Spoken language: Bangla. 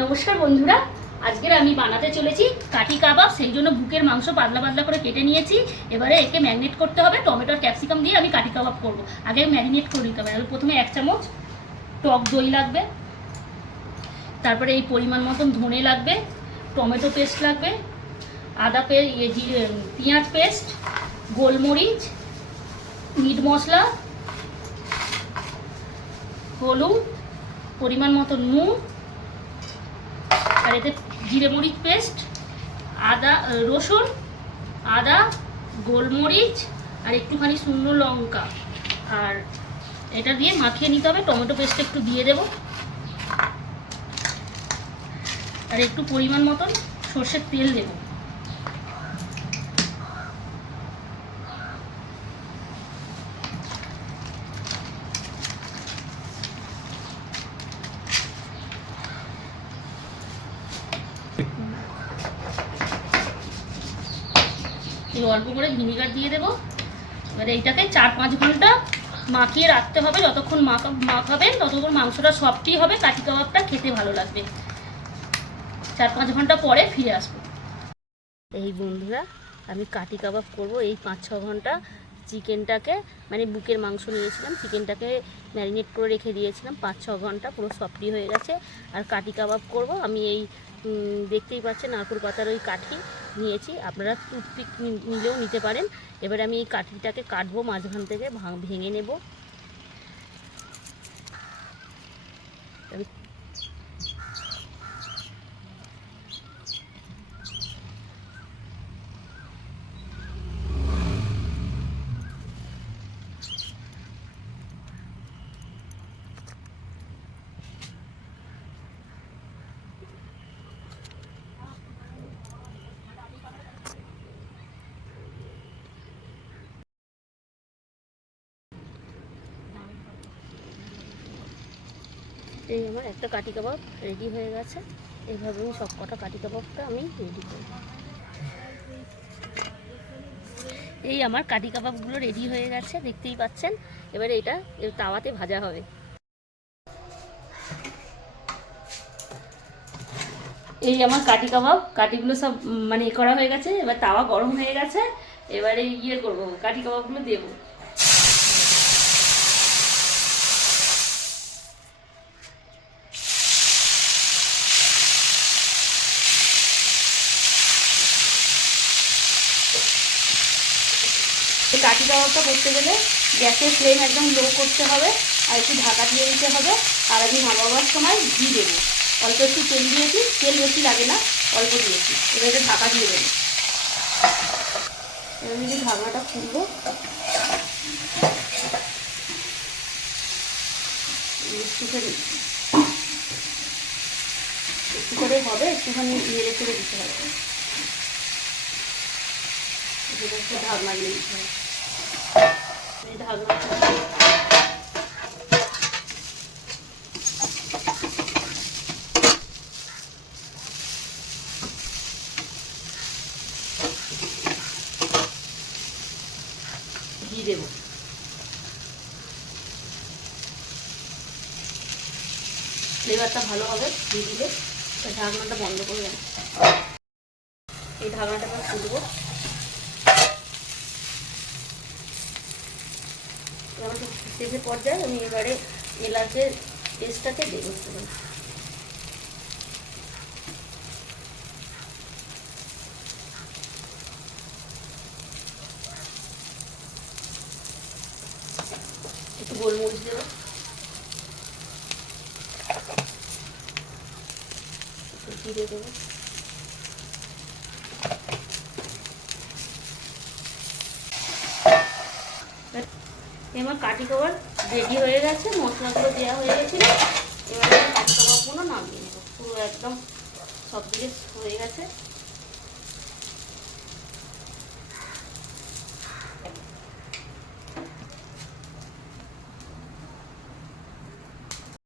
নমস্কার বন্ধুরা, আজকের আমি বানাতে চলেছি কাঠি কাবাব, সেই জন্য বুকের মাংস পাতলা পাতলা করে কেটে নিয়েছি। এবারে একে ম্যারিনেট করতে হবে, টমেটোর ক্যাপসিকাম দিয়ে আমি কাঠি কাবাব করব। আগে ম্যারিনেট করে দিতে হবে প্রথমে এক চামচ টক দই লাগবে, তারপরে এই পরিমাণ মতন ধনে লাগবে, টমেটো পেস্ট লাগবে, আদা পে ইয়ে পেঁয়াজ পেস্ট, গোলমরিচ, মিট মশলা, হলুদ, পরিমাণ মতো নুন এতে জিরে মরিচ পেস্ট, আদা রসুন, আদা, গোলমরিচ আর একটুখানি শুকনো লঙ্কা। আর এটা দিয়ে মাখিয়ে নিতে হবে, টমেটো পেস্ট একটু দিয়ে দেব। আর একটু পরিমাণ মতন সর্ষের তেল দেব। এই অল্প করে ভিনিগার দিয়ে দেবো। এবারে এইটাকে চার পাঁচ ঘণ্টা মাখিয়ে রাখতে হবে। যতক্ষণ মাখা মাখাবেন ততক্ষণ মাংসটা সফটই হবে, কাঠি কাবাবটা খেতে ভালো লাগবে। চার পাঁচ ঘণ্টা পরে ফিরে আসব। এই বন্ধুরা, আমি কাটি কাবাব করব এই পাঁচ ছ ঘণ্টা। চিকেনটাকে মানে বুকের মাংস নিয়েছিলাম, চিকেনটাকে ম্যারিনেট করে রেখে দিয়েছিলাম, পাঁচ, ছ ঘণ্টা, পুরো সফটি হয়ে গেছে। আর কাটি কাবাব করব, আমি এই দেখতেই পাচ্ছেন নারকুল পাতার ওই কাঠি নিয়েছি। আপনারা টুথপিক নিলেও নিতে পারেন। এবার আমি এই কাঠিটাকে কাটবো মাঝখান থেকে ভেঙে নেব। এই আমার একটা কাঠি কাবাব রেডি হয়ে গেছে। এইভাবে আমি সব কটা কাঠি কাবাবটা আমি রেডি করি। এই আমার কাঠি কাবাবগুলো রেডি হয়ে গেছে, দেখতেই পাচ্ছেন। এবারে এটা তাওয়াতে ভাজা হবে। এই আমার কাঠি কাবাব, কাঠিগুলো সব মানে করা হয়ে গেছে, এবার তাওয়া গরম হয়ে গেছে। এবারে ইয়ে করব, কাঠি কাবাবগুলো দেবো। কাঠি কাবাবটা করতে গেলে গ্যাসের ফ্লেম একদম লো করতে হবে আর একটু ঢাকা দিয়ে দিতে হবে। আর আমি নামাবার সময় ঘি দেবো। অল্প একটু তেল দিয়েছি। তেল বেশি লাগে না, অল্প দিয়েছি। এবার ঢাকা দিয়ে দেবো। এবার আমি যে ঢাকনাটা খুলবো। একটুখানি একটু করে হবে, একটুখানি নেড়ে করে দিতে হবে। ঢাকনা দিয়ে দিতে হবে। ঘি দেবো ফ্লেভারটা ভালো হবে ঘি দিলে ঢাকনাটা বন্ধ করে দেবো এই ঢাকনাটা এবার খুলবো শেষের পর্যায়ে আমি এবারে এলাচের পেস্টটাকে দেবো। একটু গোলমরিচ দেবো জিরে দেবো এবার কাঠি কভার রেডি হয়ে গেছে, মশলাগুলো দেওয়া হয়ে গেছিল এবার কাঠি কভারগুলো নামিয়ে নেব। পুরো একদম সব দিকে হয়ে গেছে।